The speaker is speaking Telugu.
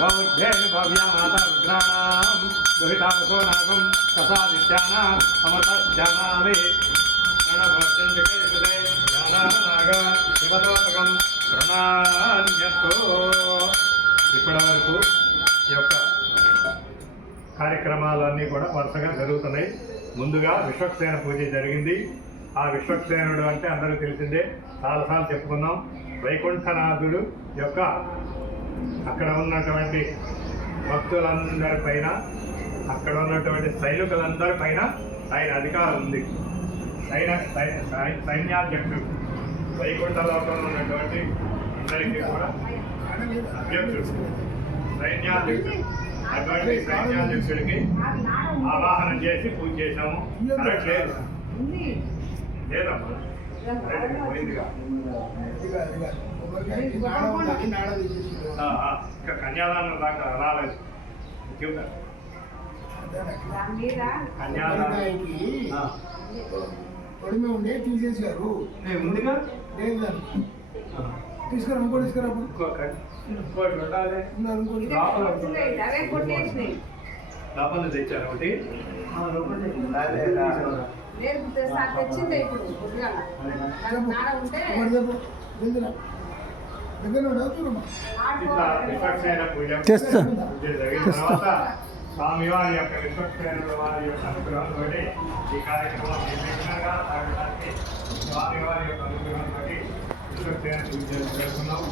गौर्भ्यैर्भव्या माता रुद्राणां दुहितावसो नागं कसादित्यानाम् अमृतस्यानामे प्रणभोत्यञ्जकेशदे ज्ञानानाग शिवतोपकं प्రణాన్యతో. ఇప్పటి వరకు ఈ యొక్క కార్యక్రమాలన్నీ కూడా వరుసగా జరుగుతున్నాయి. ముందుగా విశ్వక్సేన పూజ జరిగింది. ఆ విశ్వక్సేనుడు అంటే అందరూ తెలిసిందే, చాలాసార్లు చెప్పుకున్నాం. వైకుంఠనాథుడు యొక్క అక్కడ ఉన్నటువంటి భక్తులందరిపైన, అక్కడ ఉన్నటువంటి సైనికులందరిపైన ఆయన అధికారం ఉంది. సైన్యాధ్యక్షుడు, వైకుంఠ లోకంలో ఉన్నటువంటి అందరికీ కూడా అధ్యక్షుడు, సైన్యాధ్యక్షుడు. అటువంటి సైన్యాధ్యక్షుడికి ఆవాహనం చేసి పూజ చేశాము. కరెక్ట్ లేదు లేదమ్మా, పోయిందిగా. ఇంకా కన్యాదానం దాకా రాలేదు. పొడిమే ఉండే తీసేసారు. ఉందిగా లేదు తీసుకురా, ఇంకోటి తీసుకురా. లోపల తెచ్చారు ఒకటి. స్వామివారి యొక్క విశ్వక్సేనుల వారి యొక్క అనుగ్రహంతో ఈ కార్యక్రమం నిర్విఘ్నంగా సాగడానికి స్వామివారి యొక్క అనుగ్రహంతో విశ్వక్సేన పూజ చేస్తున్నాం.